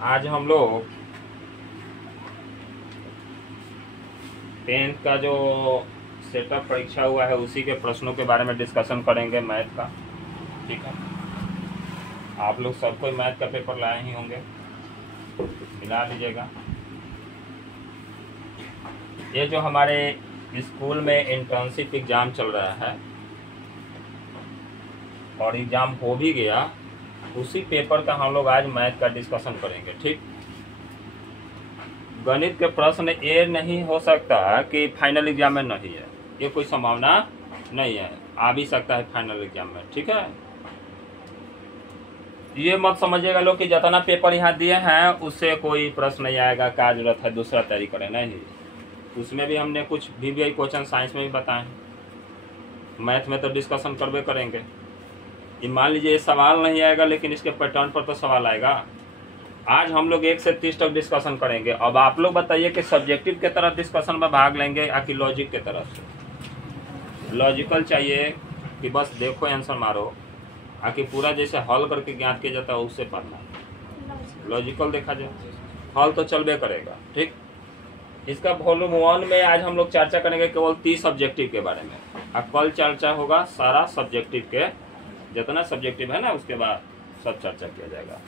आज हम लोग 10th का जो सेटअप परीक्षा हुआ है उसी के प्रश्नों के बारे में डिस्कशन करेंगे, मैथ का। ठीक है, आप लोग सब कोई मैथ का पेपर लाए ही होंगे, मिला लीजिएगा। ये जो हमारे स्कूल में इंटर्नशिप एग्ज़ाम चल रहा है और एग्ज़ाम हो भी गया, उसी पेपर का हम लोग आज मैथ का डिस्कशन करेंगे। ठीक, गणित के प्रश्न ये नहीं हो सकता कि फाइनल एग्जाम में नहीं है, ये कोई संभावना नहीं है, आ भी सकता है फाइनल एग्जाम में। ठीक है, ये मत समझिएगा लोग कि जितना पेपर यहाँ दिए हैं उससे कोई प्रश्न नहीं आएगा, क्या जरूरत है दूसरा तैयारी करें। नहीं, उसमें भी हमने कुछ VVI क्वेश्चन साइंस में भी बताए हैं, मैथ में तो डिस्कशन करवे करेंगे। ये मान लीजिए ये सवाल नहीं आएगा लेकिन इसके पैटर्न पर तो सवाल आएगा। आज हम लोग 1 से 30 तक डिस्कशन करेंगे। अब आप लोग बताइए कि सब्जेक्टिव के तरफ डिस्कशन में भाग लेंगे या कि लॉजिक के तरफ से। लॉजिकल चाहिए कि बस देखो आंसर मारो, आकि पूरा जैसे हल करके ज्ञात किया जाता है उससे पढ़ना। लॉजिकल देखा जाए हल तो चलबे करेगा। ठीक, इसका वॉल्यूम 1 में आज हम लोग चर्चा करेंगे केवल 30 सब्जेक्टिव के बारे में, और कल चर्चा होगा सारा सब्जेक्टिव के, जितना सब्जेक्टिव है ना उसके बाद सब चर्चा किया जाएगा।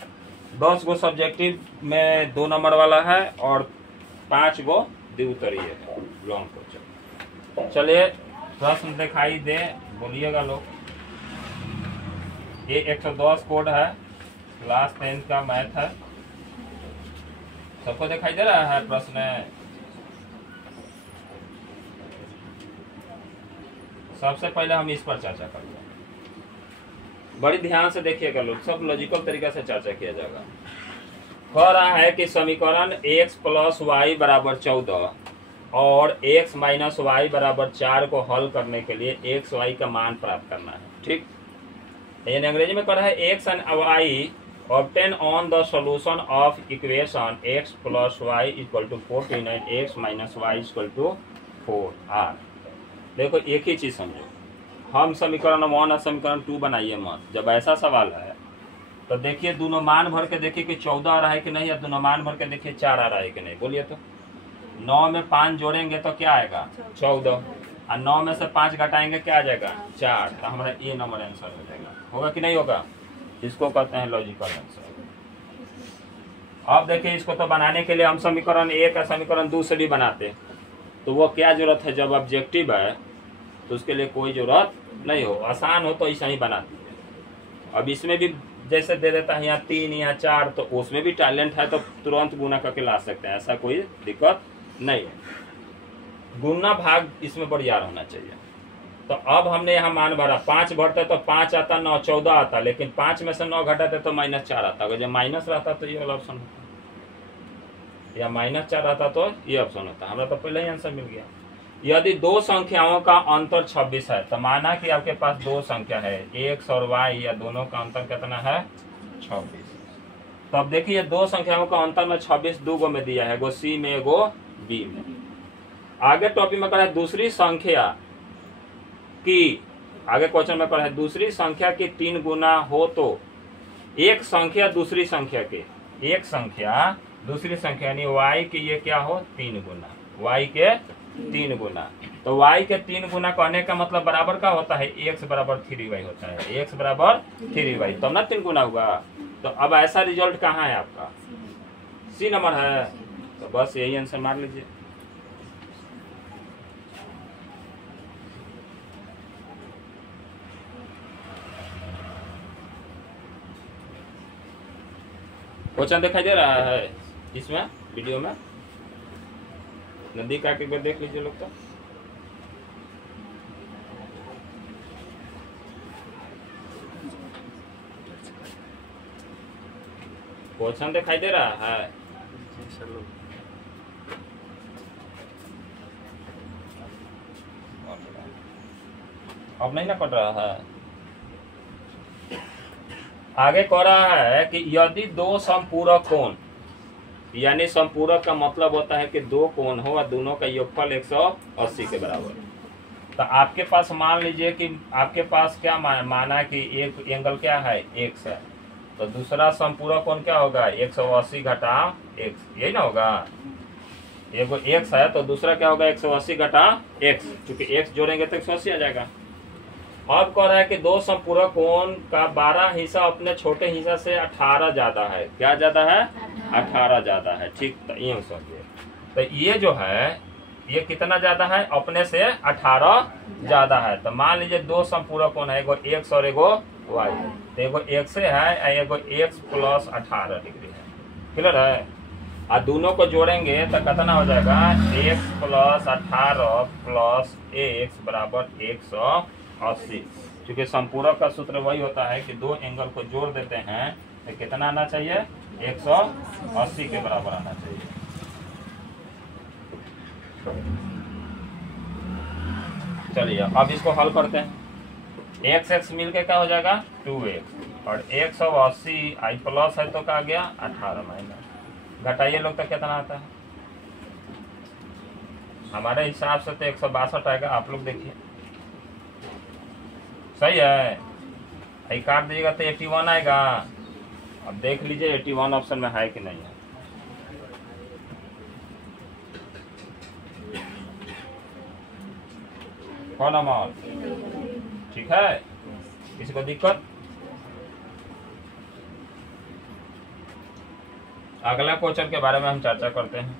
10 गो सब्जेक्टिव में 2 नंबर वाला है और 5 गो द्विउत्तरीय है, लॉन्ग क्वेश्चन। चलिए प्रश्न दिखाई दे, बोलिएगा लोग। ये 110 कोड है, क्लास 10 का मैथ है, सबको दिखाई दे रहा है प्रश्न? सबसे पहले हम इस पर चर्चा करेंगे, बड़ी ध्यान से देखिएगा लोग, सब लॉजिकल तरीके से चर्चा किया जाएगा। कह रहा है कि समीकरण x + y = 14 और x - y = 4 को हल करने के लिए x y का मान प्राप्त करना है। ठीक, यानी अंग्रेजी में कह रहा है x and y obtain on the solution of equation x + y = 14 and x - y = 4r। देखो एक ही चीज समझो, हम समीकरण 1 और समीकरण 2 बनाइए मत। जब ऐसा सवाल है तो देखिए दोनों मान भर के देखिए कि 14 आ रहा है कि नहीं, या दोनों मान भर के देखिए 4 आ रहा है कि नहीं। बोलिए तो 9 में 5 जोड़ेंगे तो क्या आएगा 14, और 9 में से 5 घटाएंगे क्या आ जाएगा 4, तो हमारा ये नंबर आंसर हो जाएगा। होगा कि नहीं होगा? इसको कहते हैं लॉजिकल आंसर। अब देखिए इसको तो बनाने के लिए हम समीकरण 1 और समीकरण 2 से भी बनाते, तो वो क्या जरूरत है, जब ऑब्जेक्टिव है तो उसके लिए कोई जरूरत नहीं हो, आसान हो तो ऐसा ही बना दीजिए। अब इसमें भी जैसे दे देता है यहाँ 3 या 4, तो उसमें भी टैलेंट है तो तुरंत गुना करके ला सकते हैं, ऐसा कोई दिक्कत नहीं है। गुना भाग इसमें बढ़ियार होना चाहिए। तो अब हमने यहाँ मान भरा, 5 भरते तो 5 आता, 9 14 आता, लेकिन 5 में से 9 घटाते तो -4 आता। अगर जब माइनस रहता तो ये वाला ऑप्शन होता, या -4 आता तो ये ऑप्शन होता। हमारा तो पहले ही आंसर मिल गया। यदि 2 संख्याओं का अंतर 26 है, तो माना कि आपके पास 2 संख्या है x और y, या दोनों का अंतर कितना है 26। तो अब देखिए 2 संख्याओं का अंतर में 26 2 गो में दिया है, एगो C में एगो B में। आगे टॉपिक में कहा है दूसरी संख्या की, आगे क्वेश्चन में कहा है दूसरी संख्या की 3 गुना हो तो एक संख्या दूसरी संख्या के, एक संख्या दूसरी संख्या यानी y की ये क्या हो 3 गुना, y के 3 गुना। तो y के 3 गुना कहने का मतलब बराबर का होता है x = 3y होता है, x = 3y, तब ना 3 गुना हुआ। तो अब ऐसा रिजल्ट कहाँ है आपका, C नंबर है, तो बस यही आंसर मार लीजिए। क्वेश्चन दिखाई दे रहा है इसमें वीडियो में, नदी का एक बार देख लीजिए लोग। तो क्वेश्चन दिखाई दे रहा है, अब नहीं ना पढ़ रहा है। आगे कह रहा है कि यदि 2 समपूरक कोण, यानी समपूरक का मतलब होता है कि 2 कोण हो और दोनों का योगफल 180 के बराबर। तो आपके पास मान लीजिए कि आपके पास क्या माना कि एक एंगल क्या है x है, तो दूसरा संपूरक कोण क्या होगा 180 घटा x, यही ना होगा। एगो x है तो दूसरा क्या होगा 180 घटा x, क्योंकि x जोड़ेंगे तो 180 आ जाएगा। अब कह रहा है कि दो संपूरक कोण का 12 हिस्सा अपने छोटे हिस्सा से 18 ज्यादा है। क्या ज्यादा है 18 ज्यादा है। ठीक, तो ये समझिए, तो ये जो है ये कितना ज्यादा है अपने से 18 ज्यादा है। तो मान लीजिए दो संपूरक कोण है, एगो x और एगो y, तो एगो x है एगो x प्लस 18 डिग्री है। क्लियर है। और दोनों को जोड़ेंगे तो कितना हो जाएगा x प्लस 18 प्लस x बराबर 180। क्योंकि संपूरक का सूत्र वही होता है कि दो एंगल को जोड़ देते हैं तो कितना आना चाहिए 180 के बराबर आना चाहिए। चलिए अब इसको हल करते हैं। x x मिलके क्या हो जाएगा 2x और 180 आई प्लस है तो क्या आ गया 18 माइनस, घटाइए लोग तो कितना आता है हमारे हिसाब से तो 162 आएगा। आप लोग देखिए सही है, आई काट दीजिएगा तो 81 आएगा। अब देख लीजिए 81 ऑप्शन में है कि नहीं है। कौन अमाउंट ठीक है, किसी को दिक्कत। अगला क्वेश्चन के बारे में हम चर्चा करते हैं।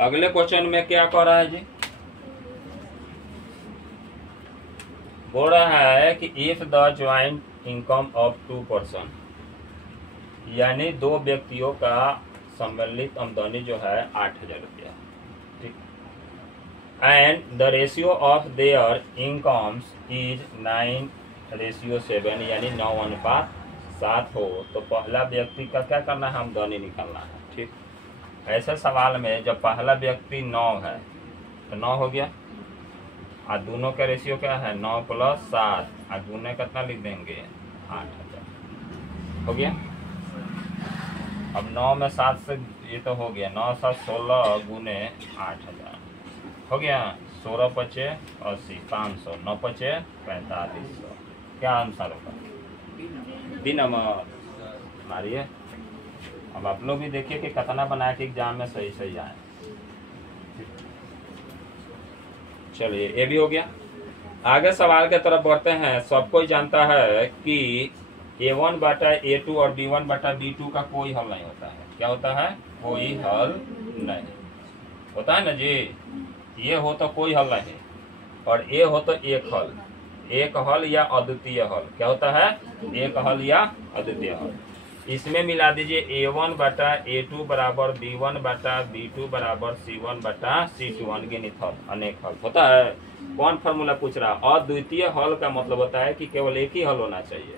अगले क्वेश्चन में क्या कह रहा है जी, बोल रहा है कि if the joint income of 2 person, यानी दो व्यक्तियों का सम्मिलित आमदनी जो है 8,000 रुपया, ठीक, and the ratio of their incomes is 9:7, यानी 9:7 हो, तो पहला व्यक्ति का क्या करना है आमदनी निकालना है। ठीक, ऐसे सवाल में जब पहला व्यक्ति 9 है तो 9 हो गया और दोनों का रेशियो क्या है 9 + 7 और दोनों कितना लिख देंगे 8,000 हो गया। अब 9 में 7 से ये तो हो गया 9 7 16 गुने 8,000 हो गया। 16 × 5 = 80, 500, 9 × 5 = 4500। क्या आंसर होगा बी नंबर मारिए। अब आप लोग भी देखिए कि कितना बना के एग्जाम में सही सही आए। चलिए ये भी हो गया। आगे सवाल के तरफ बढ़ते हैं। सब कोई जानता है कि A1/A2 और B1/B2 का कोई हल नहीं होता है। क्या होता है कोई हल नहीं होता है ना जी। ये हो तो कोई हल नहीं और ये हो तो एक हल या अद्वितीय हल। क्या होता है एक हल या अद्वितीय हल। इसमें मिला दीजिए A1/A2 बराबर B1/B2 बराबर C1/C2 अनगिनत हल अनेक हल होता है। कौन फॉर्मूला पूछ रहा है अद्वितीय हल का मतलब होता है कि केवल एक ही हल होना चाहिए।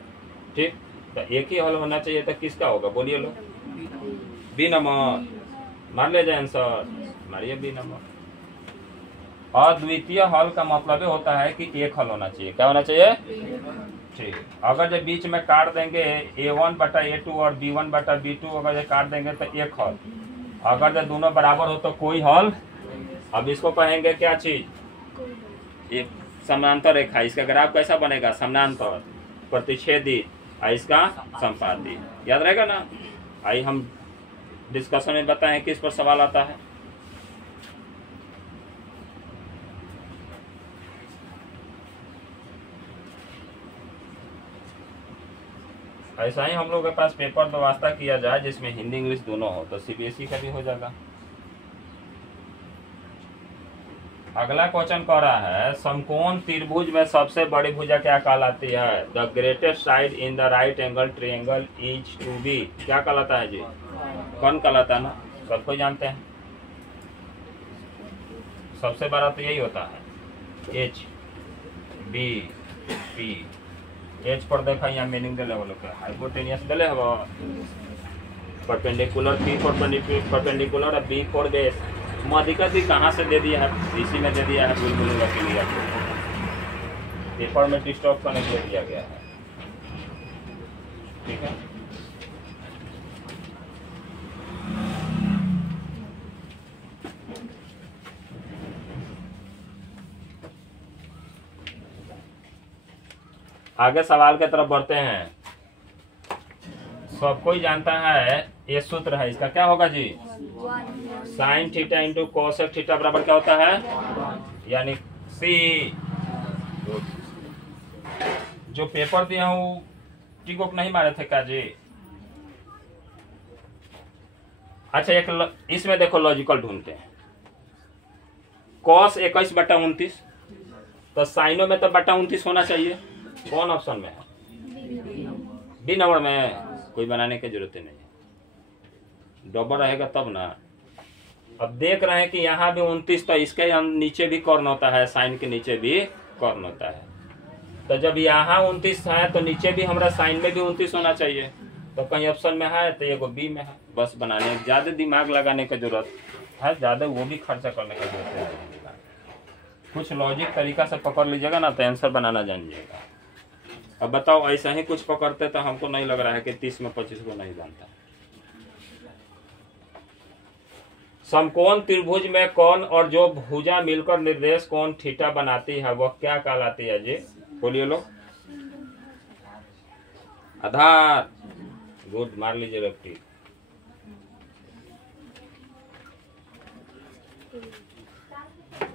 ठीक, तो एक ही हल होना चाहिए तो किसका होगा बोलिए लो बी नंबर मान ले जाए आंसर मारिए बी नंबर। अद्वितीय हल का मतलब होता है कि एक हल होना चाहिए। क्या होना चाहिए ठीक। अगर जब बीच में काट देंगे A1/A2 और B1/B2 अगर ये काट देंगे तो एक हल। अगर जब दोनों बराबर हो तो कोई हल। अब इसको कहेंगे क्या चीज एक समानांतर रेखा। इसका ग्राफ कैसा बनेगा समानांतर प्रतिच्छेदित और इसका संपाती। याद रहेगा ना। आइए हम डिस्कशन में बताएं किस पर सवाल आता है। ऐसा ही हम लोग के पास पेपर व्यवस्था किया जाए जिसमें हिंदी इंग्लिश दोनों हो तो CBSE का भी हो जाएगा। अगला क्वेश्चन कह रहा है समकोण त्रिभुज में सबसे बड़ी भुजा क्या कहलाती है। The greatest side in the right angle triangle is to be. क्या कहलाता है जी कौन कहलाता है ना सबको जानते हैं। सबसे बड़ा तो यही होता है HBP। एच पर देखा यहाँ मीनिंग दे लेवल के हाइपोटेनियस दे हबो परपेंडिकुलर P परपेंडिकुलर और B फॉर बेस। मधिकत भी कहाँ से दे दिया है इसी में दे दिया है बिल्कुल के लिए पेपर में डिस्टर्ब करने के लिए दिया गया है। ठीक है आगे सवाल की तरफ बढ़ते हैं। सब कोई जानता है ये सूत्र है, इसका क्या होगा जी? Sine theta into cosec theta बराबर क्या होता है? यानी सी। जो पेपर दिया हूँ टिक ऑफ नहीं मारे थे क्या जी? अच्छा इसमें देखो लॉजिकल ढूंढते हैं। cos 21/29 तो साइनो में तो बटा 29 होना चाहिए। कौन ऑप्शन में है? बी नंबर में। कोई बनाने की जरूरत नहीं है, डबल रहेगा तब ना। अब देख रहे हैं कि यहाँ भी 29 तो इसके नीचे भी कॉर्न होता है, साइन के नीचे भी कॉर्न होता है। तो जब यहाँ 29 है तो नीचे भी हमारा साइन में भी 29 होना चाहिए। तो कहीं ऑप्शन में है तो एगो बी में है। बस बनाने ज्यादा दिमाग लगाने की जरूरत है, ज्यादा वो भी खर्चा करने की जरूरत है। कुछ लॉजिक तरीका से पकड़ लीजिएगा ना तो आंसर बनाना जानिएगा। अब बताओ ऐसा ही कुछ पकड़ते तो हमको नहीं लग रहा है कि 30 में 25 को नहीं जानता। समकोण त्रिभुज में कोण और जो भुजा मिलकर निर्देश कोण थीटा बनाती है वह क्या कहलाती है जी? बोलिए लोग। आधार। गुड, मार लीजिए रफ्ती।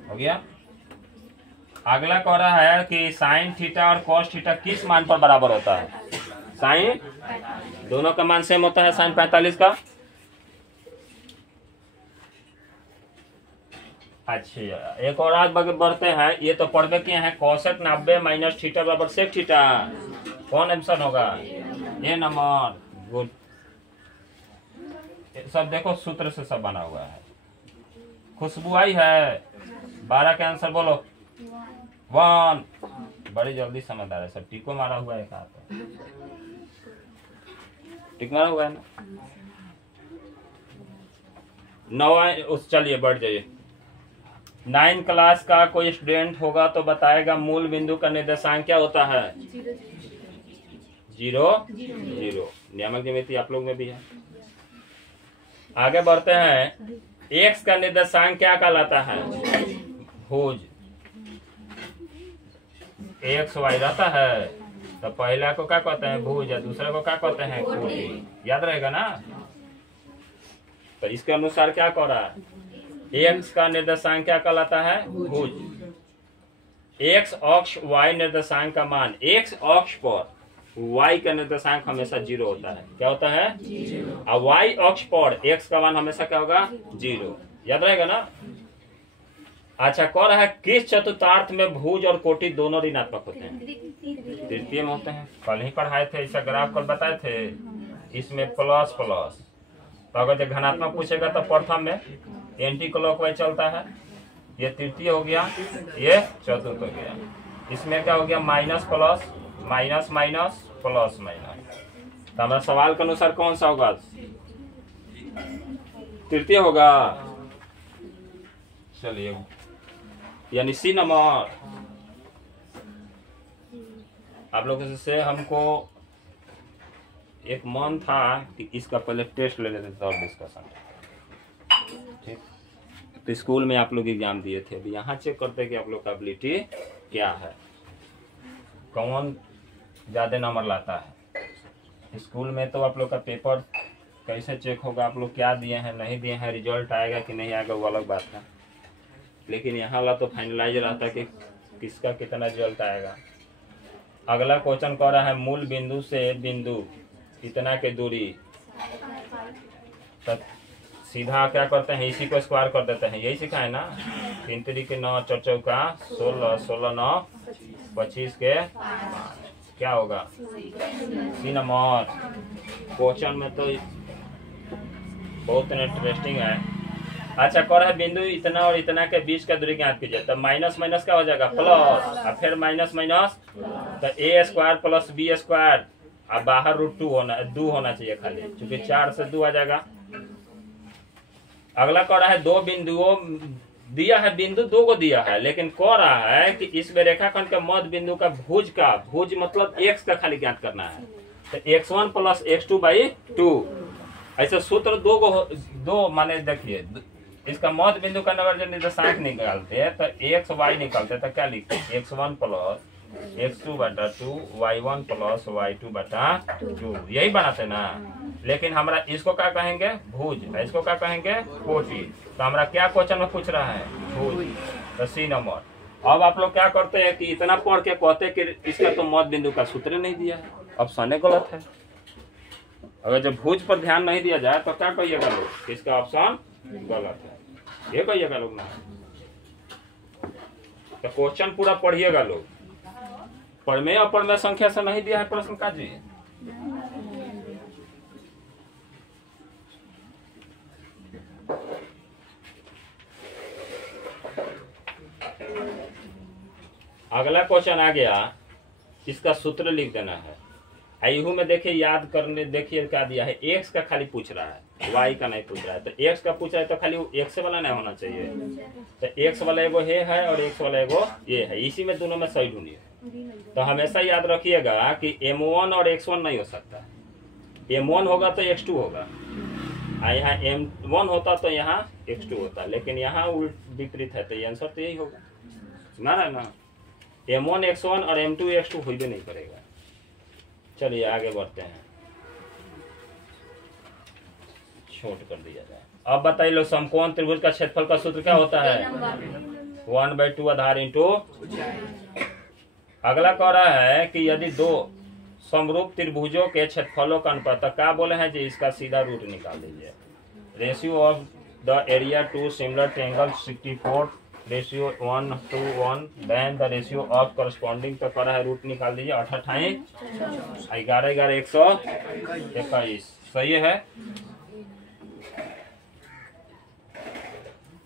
हो गया। अगला कह रहा है कि साइन थीटा और कॉस थीटा किस मान पर बराबर होता है? साइन दोनों का मान सेम होता है, साइन 45 का। अच्छा, एक और आज बढ़ते हैं। ये तो पढ़वे किए हैं कोसेक 90 माइनस थीटा बराबर सेक थीटा। कौन आंसर होगा? ये नंबर। गुड। सब देखो सूत्र से सब बना हुआ है। खुशबू आई है। 12 के आंसर बोलो। 1। बड़ी जल्दी समझदार है सब। टिको मारा हुआ है, कहा टिक मारा हुआ है ना। 9। चलिए बढ़ जाइए। 9 क्लास का कोई स्टूडेंट होगा तो बताएगा मूल बिंदु का निर्देशांक क्या होता है? 0 0। नियामक ज्यामिति आप लोग में भी है। आगे बढ़ते हैं। x का निर्देशांक क्या कहलाता है? भुज। x y रहता है तो पहला को क्या कहते हैं? भुज, या दूसरे को क्या कहते हैं? कोटि। याद रहेगा ना। तो इसके अनुसार क्या कह रहा है? x का निर्देशांक क्या कहलाता है? भुज। x अक्ष y निर्देशांक का मान, x अक्ष पर y का निर्देशांक हमेशा 0 होता है। क्या होता है? 0। और y अक्ष पर x का मान हमेशा क्या होगा? 0। याद रहेगा ना। अच्छा, कह रहा है किस चतुर्थांश में भुज और कोटि दोनों ऋणात्मक होते हैं? तृतीय में होते हैं। कल ही पढ़ाए थे, ऐसा ग्राफ कल बताए थे। इसमें प्लस प्लस, तो अगर जब घनात्मक पूछेगा तो प्रथम में एंटी क्लॉकवाइज चलता है। ये तृतीय हो गया, ये चतुर्थ हो गया। इसमें क्या हो गया? Minus plus, minus minus, plus minus. तो हमारा सवाल के अनुसार कौन सा होगा? तृतीय होगा। चलिए, यानी सी नंबर। आप लोग से हमको एक मन था कि इसका पहले टेस्ट ले लेते थे और डिस्कशन। ठीक, तो स्कूल में आप लोग एग्जाम दिए थे, अभी यहाँ चेक करते हैं कि आप लोग का एबिलिटी क्या है, कौन ज़्यादा नंबर लाता है। स्कूल में तो आप लोग का पेपर कैसे चेक होगा, आप लोग क्या दिए हैं नहीं दिए हैं, रिजल्ट आएगा कि नहीं आएगा वो अलग बात है। लेकिन यहाँ वाला तो फाइनलाइज रहता है कि किसका कितना रिजल्ट आएगा। अगला क्वेश्चन कह रहा है मूल बिंदु से बिंदु इतना के दूरी। तब सीधा क्या करते हैं? इसी को स्क्वायर कर देते हैं। यही सिखाए ना। 3 3 9 4 चौका 16, 16 9 25 के 5। क्या होगा? सी नंबर। क्वेश्चन में तो बहुत इंटरेस्टिंग है। अच्छा, कर है बिंदु इतना और इतना के बीच का दूरी ज्ञात कीजिए। तो माइनस माइनस क्या हो जाएगा? प्लस, और फिर माइनस माइनस तो a square plus b square, और बाहर √2 होना 2 होना चाहिए खाली, क्योंकि 4 से 2 आ जाएगा। अगला कह रहा है दो बिंदुओं दिया है, बिंदु 2 को दिया है, लेकिन कह रहा है कि इसमें रेखाखंड के मध्य बिंदु का भुज मतलब x का खाली ज्ञात करना है। तो x1 प्लस x2/2। ऐसे सूत्र दो माने देखिए, इसका मध्य बिंदु का नंबर जब निर्देशांक निकालते हैं तो x y निकालते हैं तो क्या लिखते हैं? x1 प्लस x2 बटा 2 y1 प्लस y2 बटा 2, यही बनाते ना। लेकिन हमरा इसको क्या कहेंगे, भुज, इसको क्या कहेंगे, कोटि। तो हमरा क्या क्वेश्चन में पूछ रहा है, भुज। तो सी नंबर। अब आप लोग क्या करते हैं कि इतना पढ़ के कहते कि इसका तो मध्य बिंदु का सूत्र नहीं दिया है, ऑप्शन गलत है। अगर जब भुज पर ध्यान नहीं दिया जाए तो क्या कहिएगा लोग, इसका ऑप्शन गलत है, ये कहिएगा लोग ना। तो क्वेश्चन पूरा पढ़िएगा लोग, परमेय अपरमेय संख्या से नहीं दिया है प्रश्न का जी। अगला क्वेश्चन आ गया, इसका सूत्र लिख देना है। आयु में देखिए, याद करने देखिए क्या दिया है, एक्स का खाली पूछ रहा है, वाई का नहीं पूछ रहा है। तो एक्स का पूछा है तो खाली एक्स वाला नहीं होना चाहिए। तो एक्स वाला एगो ये है और एक्स वाला एगो ये है, इसी में दोनों में सही ढूंढिए। तो हमेशा याद रखिएगा कि m1 और x1 नहीं हो सकता, m1 होगा तो x2 होगा, यहाँ m1 होता तो यहाँ x2 होता, लेकिन यहाँ विपरीत है, तो ये आंसर तो यही होगा। सुना है ना, m1 x1 और m2 x2 हो भी नहीं करेगा। चलिए आगे बढ़ते हैं, छोट कर दिया जाए। अब बताइए लोग, समकोण त्रिभुज का क्षेत्रफल का सूत्र क्या होता है, 1/2 आधार इंटू। अगला कह रहा है कि यदि दो समरूप त्रिभुजों के क्षेत्रफलों का अनुपात, क्या बोले हैं जी, इसका सीधा रूट निकाल दीजिए। Ratio of the area to similar triangle 64 ratio 1:1 then the ratio of corresponding. तो करा है रूट निकाल दीजिए, 8 8 11 11 121, सही है।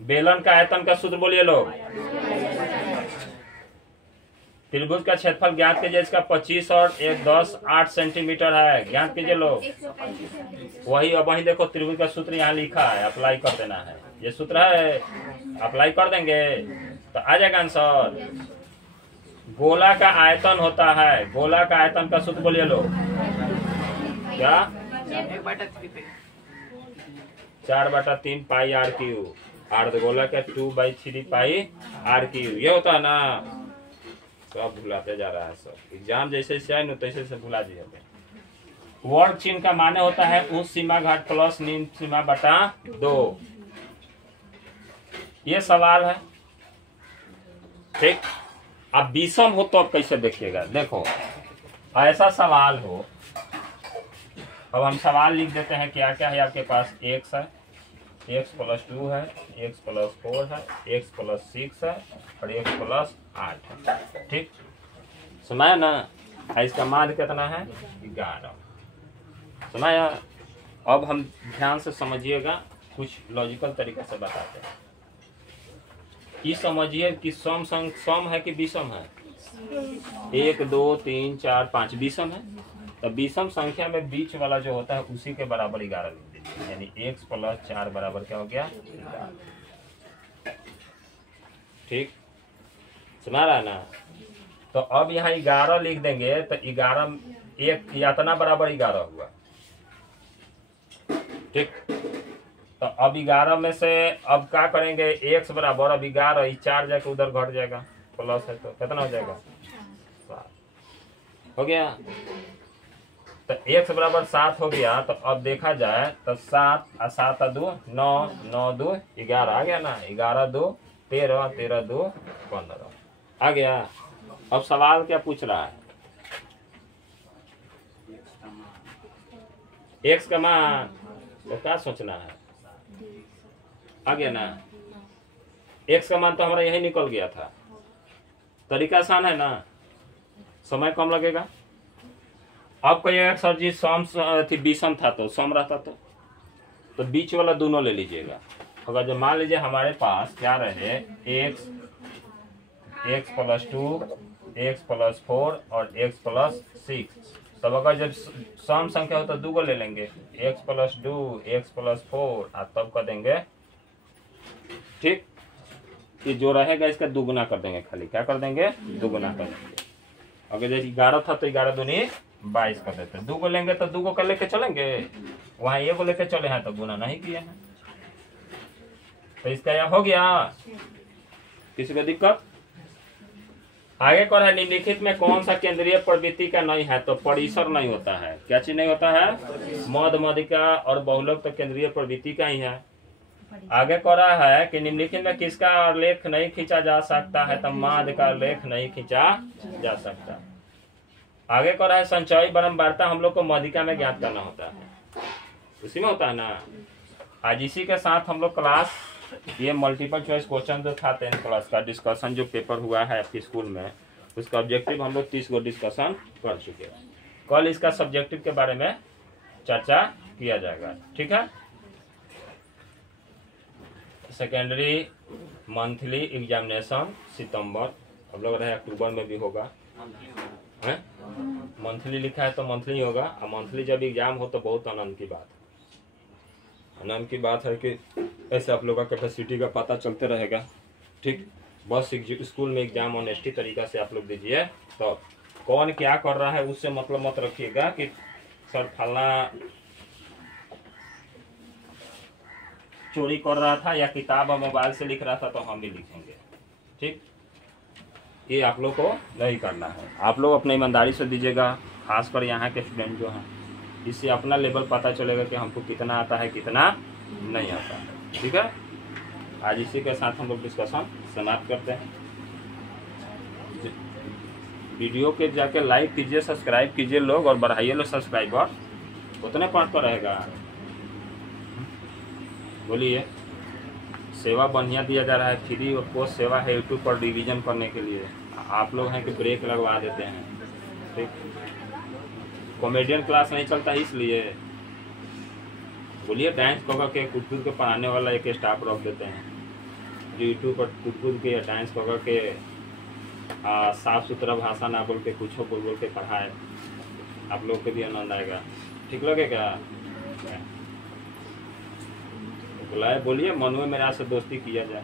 बेलन का आयतन का सूत्र बोलिए लोग। त्रिभुज का क्षेत्रफल ज्ञात कीजिए, इसका 25 और 1 10 8 सेंटीमीटर है, ज्ञात कीजिए लोग। वही अब वही देखो, त्रिभुज का सूत्र यहाँ लिखा है, अप्लाई कर देना है, ये सूत्र है, अप्लाई कर देंगे तो आ जाएगा आंसर। गोला का आयतन होता है, गोला का आयतन का सूत्र बोलिए लोग, क्या, 4/3 पाई आर क्यू, अर्धगोला का 2/3 पाई आर क्यू, ये होता है ना। सब भुलाते जा रहा है, सब एग्जाम जैसे से आए ना तैसे से भुला दिया। वर्ग चिन्ह का माने होता है उस सीमा घाट प्लस निम्न सीमा बटा 2। ये सवाल है, ठीक। अब विषम हो तो अब कैसे देखिएगा, देखो ऐसा सवाल हो, अब हम सवाल लिख देते हैं, क्या क्या है आपके पास, x है, x + 2 है, x + 4 है, x + 6 है और x + 8 है, ठीक। सुनाया ना, इसका मान कितना है, 11। सुनाया। अब हम ध्यान से समझिएगा, कुछ लॉजिकल तरीके से बताते हैं। ये समझिए कि सम है कि विषम है, 1 2 3 4 5 विषम है। तो विषम संख्या में बीच वाला जो होता है उसी के बराबर 11 लिख दीजिए, यानी x + 4 बराबर क्या हो गया, 11, ठीक। सुना रहा है ना। तो अब यहाँ 11 लिख देंगे तो 11 एक यातना बराबर 11 हुआ, ठीक। तो अब 11 में से अब क्या करेंगे, x बराबर, अब 11 4 जाके उधर घट जाएगा, प्लस है तो कितना हो जाएगा, 7 हो गया। तो x बराबर 7 हो गया। तो अब देखा जाए तो 7 और 7 और 2 9 9 2 11 आ गया ना, 11 2 13 13 2 15 आ गया। अब सवाल क्या पूछ रहा है, x का मान, तो क्या सोचना है, आ गया ना। x का मान तो हमारा यही निकल गया था, तरीका आसान है ना, समय कम लगेगा। अब कहिएगा सर जी सम थी विषम था तो सम रहता तो बीच वाला दोनों ले लीजिएगा। अगर जब मान लीजिए हमारे पास क्या रहे, x + 2 x + 4 और x + 6, तब अगर जब सम संख्या हो तो 2 को ले लेंगे, x + 2 x + 4 और तब कर देंगे, ठीक। ये जो रहेगा इसका दुगुना कर देंगे, खाली क्या कर देंगे, दुगुना कर देंगे। अगर जैसे 11 था तो 11 दूनी 22 कर देते, 2 को लेंगे तो 2 को कर लेके चलेंगे, वहां 1 को लेके चले हैं तो गुना नहीं किए हैं, तो इसका यह हो गया। किसी को दिक्कत, आगे कौन है, निम्नलिखित में कौन सा केंद्रीय प्रवृत्ति का नहीं है, तो परिसर नहीं होता है। क्या चीज नहीं होता है, मध मदिका और बहुलक तो केंद्रीय प्रवृत्ति का ही है। आगे कह रहा है कि निम्नलिखित में किसका लेख नहीं खींचा जा सकता है, तो मध का लेख नहीं खींचा जा सकता। आगे कह रहा है संचयी बारंबारता हम लोग को मदिका में ज्ञात करना होता है, उसी में होता है ना। आज इसी के साथ हम लोग क्लास ये मल्टीपल चॉइस क्वेश्चन जो था 10th क्लास का डिस्कशन जो पेपर हुआ है आपके स्कूल में, उसका ऑब्जेक्टिव हम लोग 30 को डिस्कशन कर चुके हैं। कल इसका सब्जेक्टिव के बारे में चर्चा किया जाएगा, ठीक है। सेकेंडरी मंथली एग्जामिनेशन सितंबर, अब लग रहा है अक्टूबर में भी होगा, है मंथली लिखा है तो मंथली होगा, और मंथली जब एग्जाम हो तो बहुत आनंद की बात है। आनंद की बात है कि ऐसे आप लोगों का कैपेसिटी का पता चलते रहेगा, ठीक। बस स्कूल में एग्जाम ऑनेस्टी तरीका से आप लोग दीजिए, तो कौन क्या कर रहा है उससे मतलब मत रखिएगा कि सर फलना चोरी कर रहा था या किताब और मोबाइल से लिख रहा था तो हम भी लिखेंगे, ठीक। ये आप लोग को नहीं करना है, आप लोग अपने ईमानदारी से दीजिएगा, खासकर यहाँ के स्टूडेंट जो हैं, इससे अपना लेवल पता चलेगा कि हमको कितना आता है कितना नहीं आता है, ठीक है। आज इसी के साथ हम लोग डिस्कशन समाप्त करते हैं। वीडियो के जाके लाइक कीजिए, सब्सक्राइब कीजिए लोग, और बढ़ाइए लोग सब्सक्राइबर, उतने पाँच पर रहेगा। बोलिए, सेवा बढ़िया दिया जा रहा है, फ्री पोस्ट सेवा है यूट्यूब पर रिवीजन करने के लिए। आप लोग हैं कि ब्रेक लगवा देते हैं, ठीक। कॉमेडियन क्लास नहीं चलता इसलिए बोलिए, डांस कवर के कूद के पढ़ाने वाला एक स्टाफ रख देते हैं जो यूट्यूब पर कूद के डांस कवर के साफ सुथरा भाषा ना बोल के कुछ बोल के पढ़ाए, आप लोग को भी आनंद आएगा, ठीक लगेगा। बुलाए, बोलिए मनु में मेरा से दोस्ती किया जाए।